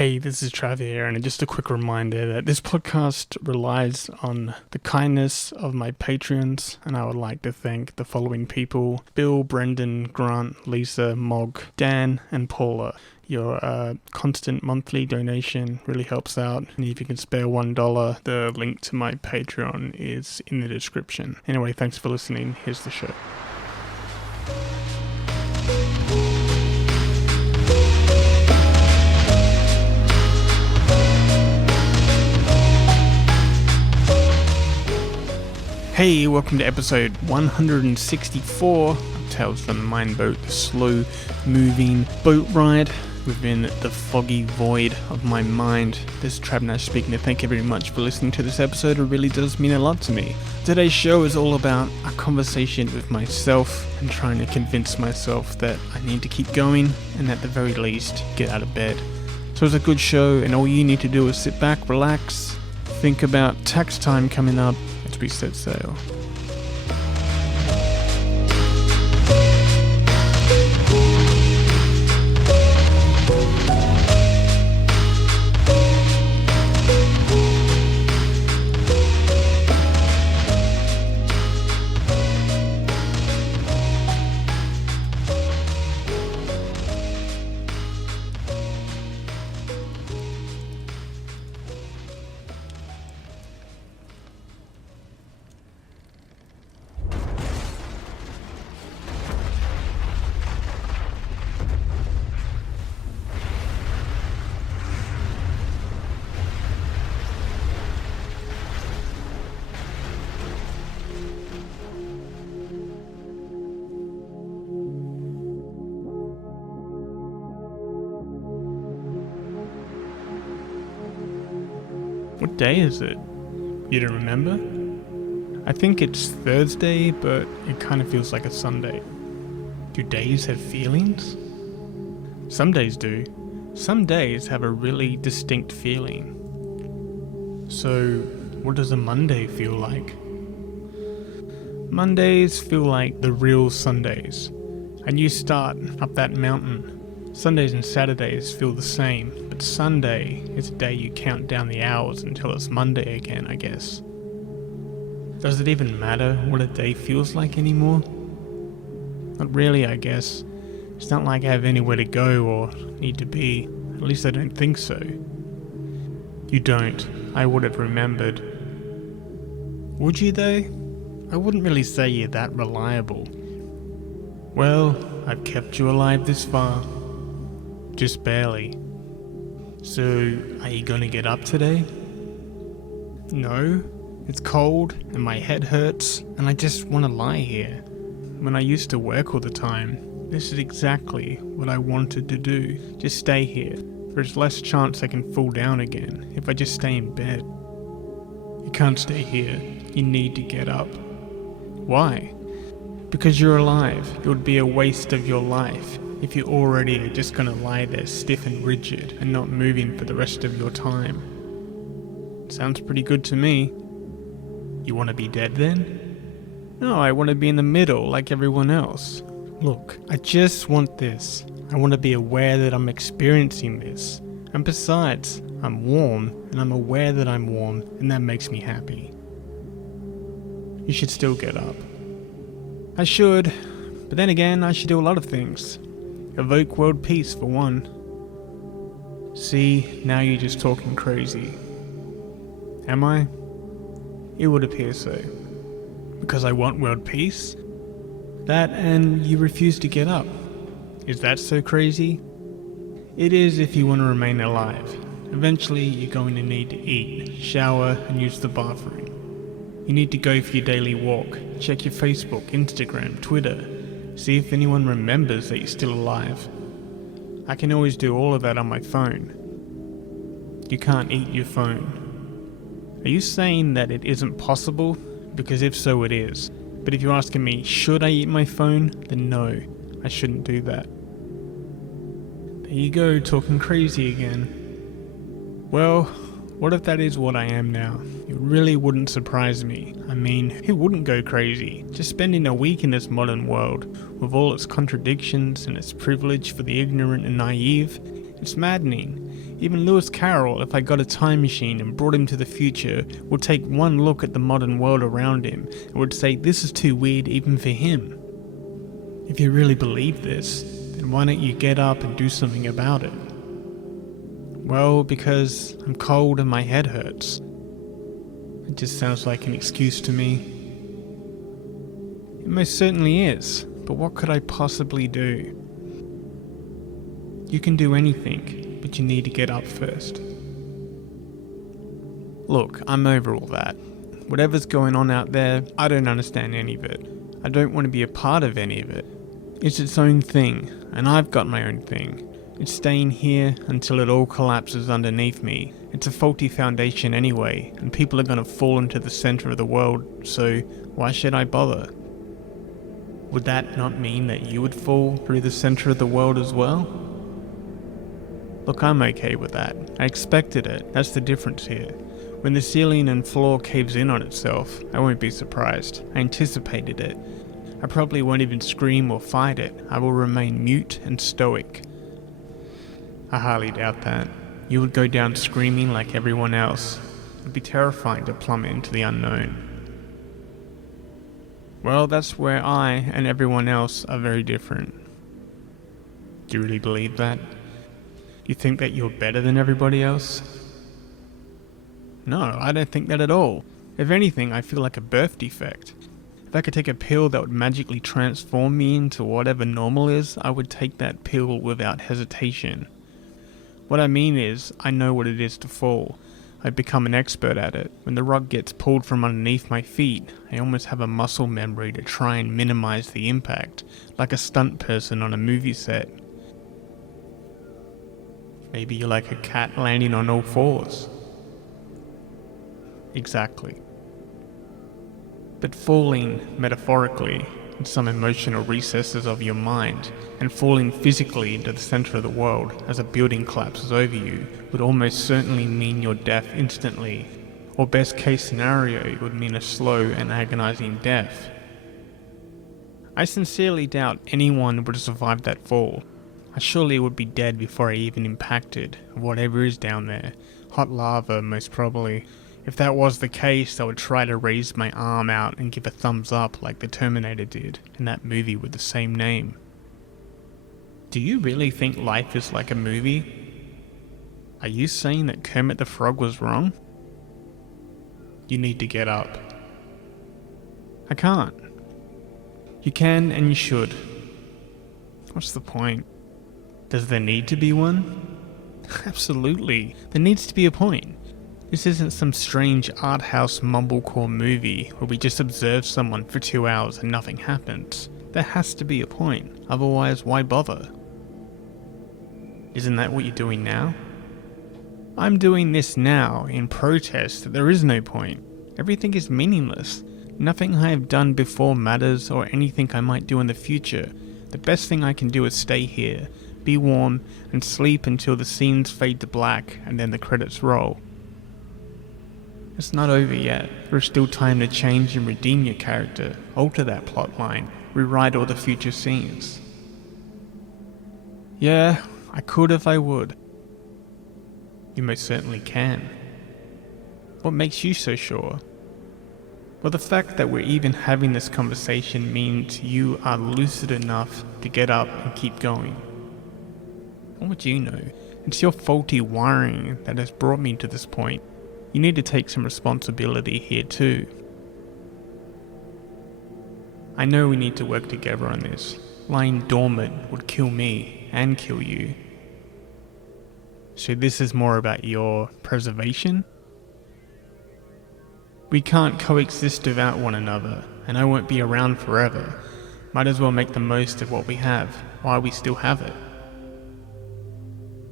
Hey, this is Trav here, and just a quick reminder that this podcast relies on the kindness of my Patreons, and I would like to thank the following people: Bill, Brendan, Grant, Lisa, Mog, Dan, and Paula. Your constant monthly donation really helps out, and if you can spare $1, the link to my Patreon is in the description. Anyway, thanks for listening. Here's the show. Hey, welcome to episode 164 of Tales from the Mind Boat, the slow-moving boat ride within the foggy void of my mind. This is Trav Nash speaking, and thank you very much for listening to this episode. It really does mean a lot to me. Today's show is all about a conversation with myself and trying to convince myself that I need to keep going and at the very least get out of bed. So it's a good show, and all you need to do is sit back, relax, think about tax time coming up as we set sail. What day is it? You don't remember? I think it's Thursday, but it kind of feels like a Sunday. Do days have feelings? Some days do. Some days have a really distinct feeling. So, what does a Monday feel like? Mondays feel like the real Sundays. A new start up that mountain. Sundays and Saturdays feel the same, but Sunday is a day you count down the hours until it's Monday again, I guess. Does it even matter what a day feels like anymore? Not really, I guess. It's not like I have anywhere to go or need to be. At least I don't think so. You don't. I would have remembered. Would you though? I wouldn't really say you're that reliable. Well, I've kept you alive this far. Just barely. So, are you gonna get up today? No, it's cold and my head hurts and I just want to lie here. When I used to work all the time, this is exactly what I wanted to do. Just stay here. There's less chance I can fall down again if I just stay in bed. You can't stay here. You need to get up. Why? Because you're alive. It would be a waste of your life if you already are just gonna lie there stiff and rigid and not moving for the rest of your time. Sounds pretty good to me. You wanna be dead then? No, I wanna be in the middle like everyone else. Look, I just want this. I wanna be aware that I'm experiencing this. And besides, I'm warm and I'm aware that I'm warm, and that makes me happy. You should still get up. I should, but then again, I should do a lot of things. Evoke world peace for one. See, now you're just talking crazy. Am I? It would appear so. Because I want world peace? That and you refuse to get up. Is that so crazy? It is if you want to remain alive. Eventually you're going to need to eat, shower and use the bathroom. You need to go for your daily walk, check your Facebook, Instagram, Twitter. See if anyone remembers that you're still alive. I can always do all of that on my phone. You can't eat your phone. Are you saying that it isn't possible? Because if so, it is. But if you're asking me, should I eat my phone? Then no, I shouldn't do that. There you go, talking crazy again. Well, what if that is what I am now? It really wouldn't surprise me. I mean, who wouldn't go crazy? Just spending a week in this modern world, with all its contradictions and its privilege for the ignorant and naive, it's maddening. Even Lewis Carroll, if I got a time machine and brought him to the future, would take one look at the modern world around him and would say this is too weird even for him. If you really believe this, then why don't you get up and do something about it? Well, because I'm cold and my head hurts. It just sounds like an excuse to me. It most certainly is, but what could I possibly do? You can do anything, but you need to get up first. Look, I'm over all that. Whatever's going on out there, I don't understand any of it. I don't want to be a part of any of it. It's its own thing, and I've got my own thing. It's staying here until it all collapses underneath me. It's a faulty foundation anyway, and people are going to fall into the center of the world, so why should I bother? Would that not mean that you would fall through the center of the world as well? Look, I'm okay with that. I expected it. That's the difference here. When the ceiling and floor caves in on itself, I won't be surprised. I anticipated it. I probably won't even scream or fight it. I will remain mute and stoic. I highly doubt that. You would go down screaming like everyone else. It would be terrifying to plummet into the unknown. Well, that's where I and everyone else are very different. Do you really believe that? You think that you're better than everybody else? No, I don't think that at all. If anything, I feel like a birth defect. If I could take a pill that would magically transform me into whatever normal is, I would take that pill without hesitation. What I mean is, I know what it is to fall. I've become an expert at it. When the rug gets pulled from underneath my feet, I almost have a muscle memory to try and minimize the impact, like a stunt person on a movie set. Maybe you're like a cat landing on all fours. Exactly. But falling, metaphorically, in some emotional recesses of your mind, and falling physically into the center of the world as a building collapses over you, would almost certainly mean your death instantly, or best case scenario, it would mean a slow and agonizing death. I sincerely doubt anyone would have survived that fall. I surely would be dead before I even impacted whatever is down there. Hot lava, most probably. If that was the case, I would try to raise my arm out and give a thumbs up like the Terminator did in that movie with the same name. Do you really think life is like a movie? Are you saying that Kermit the Frog was wrong? You need to get up. I can't. You can and you should. What's the point? Does there need to be one? Absolutely. There needs to be a point. This isn't some strange art house mumblecore movie where we just observe someone for 2 hours and nothing happens. There has to be a point, otherwise why bother? Isn't that what you're doing now? I'm doing this now in protest that there is no point. Everything is meaningless. Nothing I have done before matters or anything I might do in the future. The best thing I can do is stay here, be warm, and sleep until the scenes fade to black and then the credits roll. It's not over yet. There's still time to change and redeem your character, alter that plotline, rewrite all the future scenes. Yeah, I could if I would. You most certainly can. What makes you so sure? Well, the fact that we're even having this conversation means you are lucid enough to get up and keep going. What would you know? It's your faulty wiring that has brought me to this point. You need to take some responsibility here too. I know we need to work together on this. Lying dormant would kill me and kill you. So this is more about your preservation? We can't coexist without one another, and I won't be around forever. Might as well make the most of what we have, while we still have it.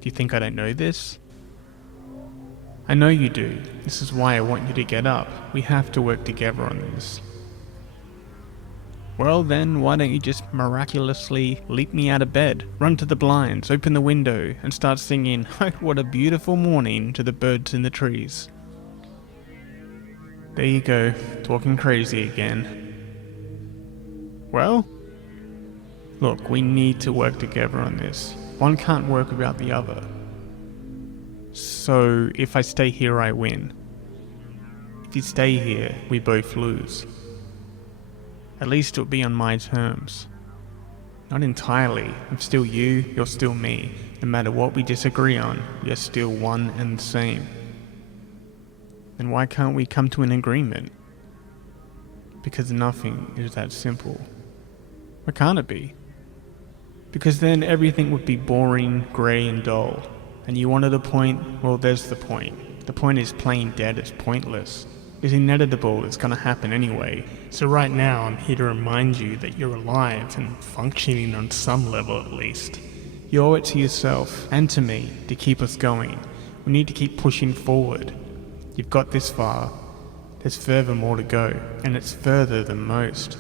Do you think I don't know this? I know you do. This is why I want you to get up. We have to work together on this. Well then, why don't you just miraculously leap me out of bed, run to the blinds, open the window, and start singing "What a Beautiful Morning" to the birds in the trees. There you go, talking crazy again. Well? Look, we need to work together on this. One can't work without the other. So if I stay here, I win. If you stay here, we both lose. At least it'll be on my terms. Not entirely. I'm still you, you're still me. No matter what we disagree on, we are still one and the same. Then why can't we come to an agreement? Because nothing is that simple. Why can't it be? Because then everything would be boring, grey and dull. And you wanted a point? Well, there's the point. The point is playing dead is pointless. It's inevitable, it's gonna happen anyway. So right now I'm here to remind you that you're alive and functioning on some level at least. You owe it to yourself and to me to keep us going. We need to keep pushing forward. You've got this far. There's further more to go, and it's further than most.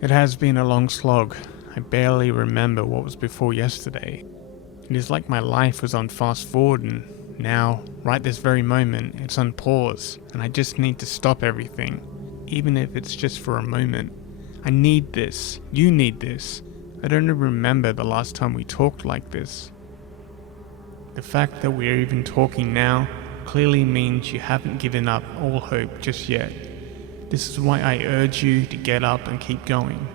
It has been a long slog. I barely remember what was before yesterday. It is like my life was on fast forward and now, right this very moment, it's on pause, and I just need to stop everything, even if it's just for a moment. I need this. You need this. I don't even remember the last time we talked like this. The fact that we're even talking now clearly means you haven't given up all hope just yet. This is why I urge you to get up and keep going.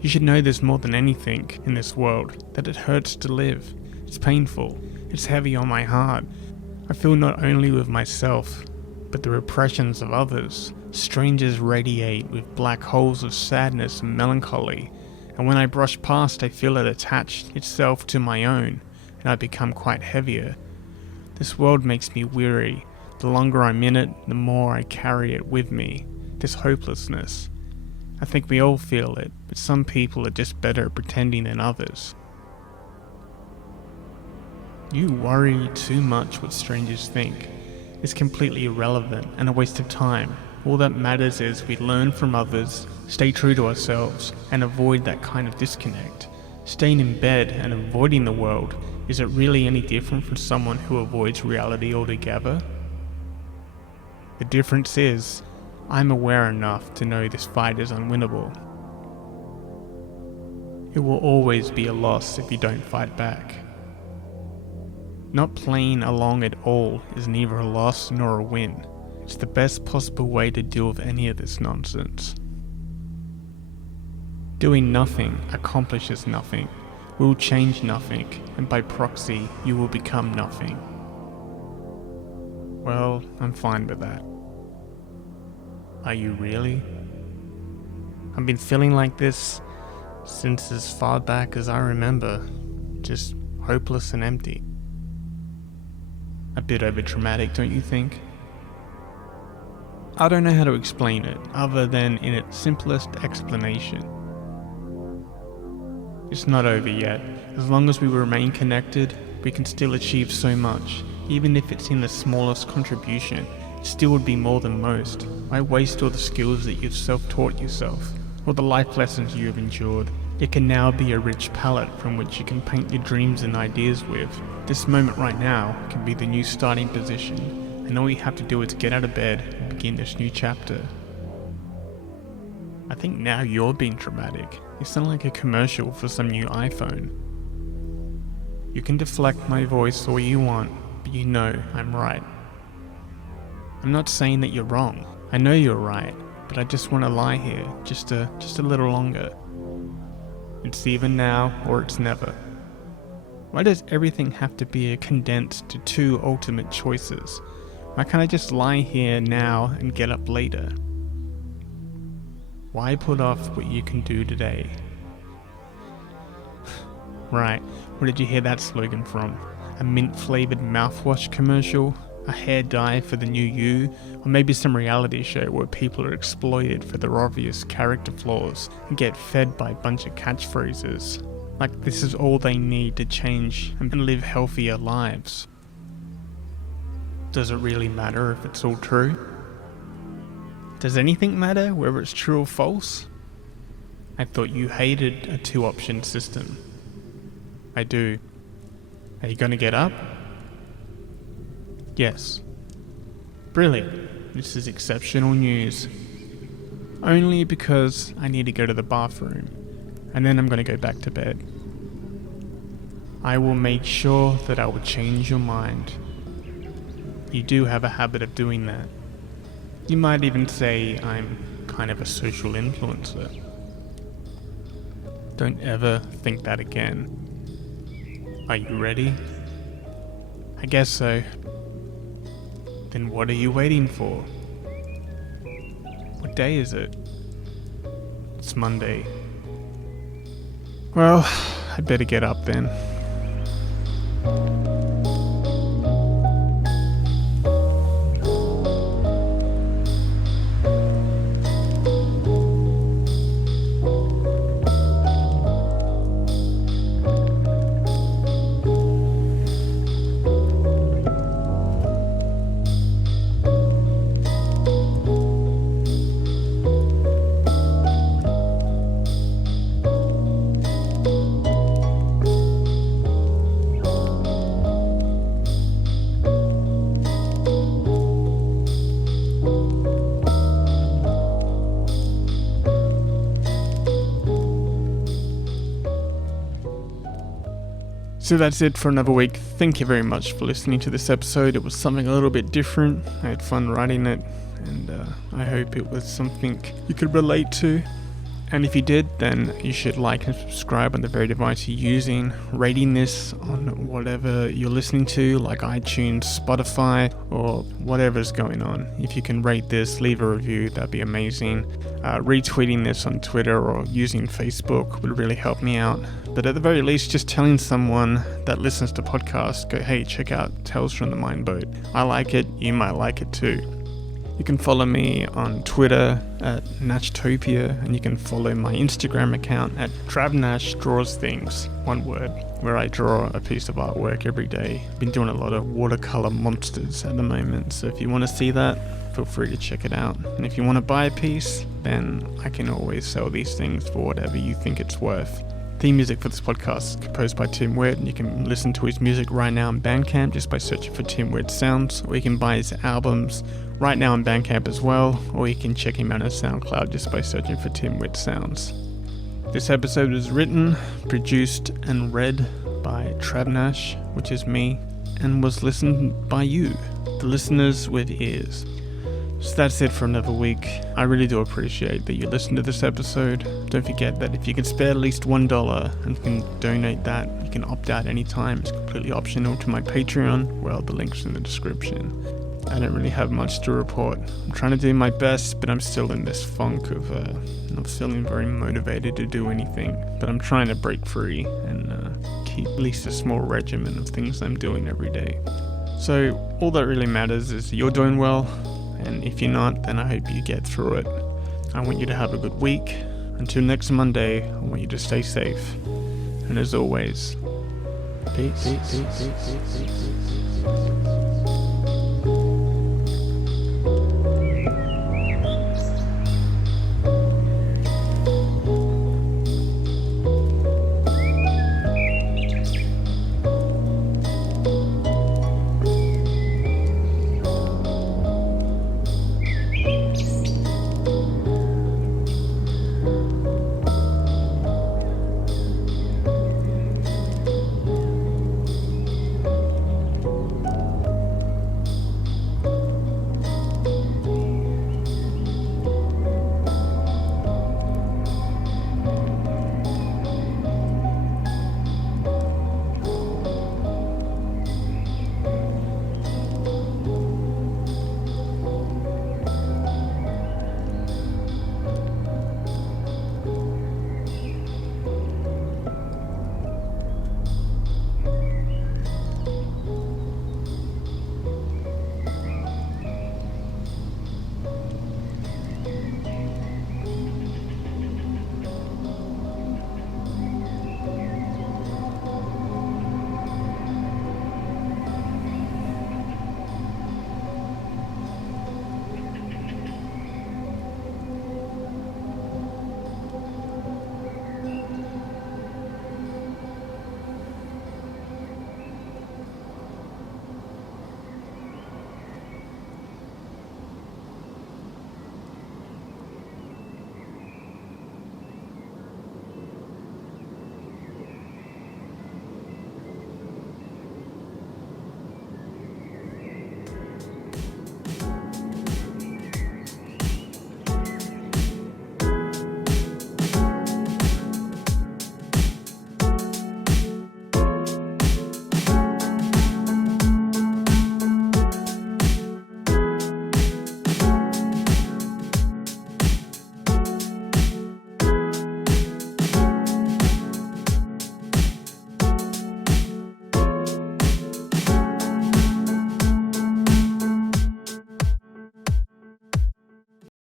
You should know this more than anything in this world, that it hurts to live. It's painful. It's heavy on my heart. I feel not only with myself, but the repressions of others. Strangers radiate with black holes of sadness and melancholy, and when I brush past I feel it attached itself to my own, and I become quite heavier. This world makes me weary. The longer I'm in it, the more I carry it with me. This hopelessness. I think we all feel it, but some people are just better at pretending than others. You worry too much what strangers think. It's completely irrelevant and a waste of time. All that matters is we learn from others, stay true to ourselves, and avoid that kind of disconnect. Staying in bed and avoiding the world, is it really any different from someone who avoids reality altogether? The difference is, I'm aware enough to know this fight is unwinnable. It will always be a loss if you don't fight back. Not playing along at all is neither a loss nor a win. It's the best possible way to deal with any of this nonsense. Doing nothing accomplishes nothing, will change nothing, and by proxy, you will become nothing. Well, I'm fine with that. Are you really? I've been feeling like this since as far back as I remember, just hopeless and empty. A bit overdramatic, don't you think? I don't know how to explain it, other than in its simplest explanation. It's not over yet. As long as we remain connected, we can still achieve so much. Even if it's in the smallest contribution, it still would be more than most. Why waste all the skills that you've self-taught yourself, or the life lessons you have endured? It can now be a rich palette from which you can paint your dreams and ideas with. This moment right now can be the new starting position, and all you have to do is get out of bed and begin this new chapter. I think now you're being dramatic. You sound like a commercial for some new iPhone. You can deflect my voice all you want, but you know I'm right. I'm not saying that you're wrong. I know you're right, but I just want to lie here just a little longer. It's either now or it's never. Why does everything have to be condensed to two ultimate choices? Why can't I just lie here now and get up later? Why put off what you can do today? Right, where did you hear that slogan from? A mint-flavored mouthwash commercial? A hair dye for the new you? Or maybe some reality show where people are exploited for their obvious character flaws and get fed by a bunch of catchphrases. Like this is all they need to change and live healthier lives. Does it really matter if it's all true? Does anything matter whether it's true or false? I thought you hated a two-option system. I do. Are you gonna get up? Yes. Brilliant. This is exceptional news. Only because I need to go to the bathroom, and then I'm gonna go back to bed. I will make sure that I will change your mind. You do have a habit of doing that. You might even say I'm kind of a social influencer. Don't ever think that again. Are you ready? I guess so. Then what are you waiting for? What day is it? It's Monday. Well, I'd better get up then. So that's it for another week. Thank you very much for listening to this episode. It was something a little bit different. I had fun writing it, and I hope it was something you could relate to. And if you did, then you should like and subscribe on the very device you're using, rating this on whatever you're listening to, like iTunes, Spotify, or whatever's going on. If you can rate this, leave a review, that'd be amazing. Retweeting this on Twitter or using Facebook would really help me out. But at the very least, just telling someone that listens to podcasts, go, hey, check out Tales from the Mind Boat. I like it, you might like it too. You can follow me on Twitter at Nashtopia, and you can follow my Instagram account at Trav Nash Draws Things, one word, where I draw a piece of artwork every day. Been doing a lot of watercolor monsters at the moment, so if you want to see that, feel free to check it out. And if you want to buy a piece, then I can always sell these things for whatever you think it's worth. Theme music for this podcast is composed by Tim Wirt, and you can listen to his music right now on Bandcamp just by searching for Tim Wirt Sounds, or you can buy his albums right now on Bandcamp as well, or you can check him out on SoundCloud just by searching for Tim Wirt Sounds. This episode was written, produced, and read by Trav Nash, which is me, and was listened by you, the listeners with ears. So that's it for another week. I really do appreciate that you listened to this episode. Don't forget that if you can spare at least $1 and you can donate that, you can opt out anytime. It's completely optional to my Patreon. Well, the link's in the description. I don't really have much to report. I'm trying to do my best, but I'm still in this funk of not feeling very motivated to do anything. But I'm trying to break free and keep at least a small regimen of things I'm doing every day. So all that really matters is you're doing well. And if you're not, then I hope you get through it. I want you to have a good week. Until next Monday, I want you to stay safe. And as always, peace.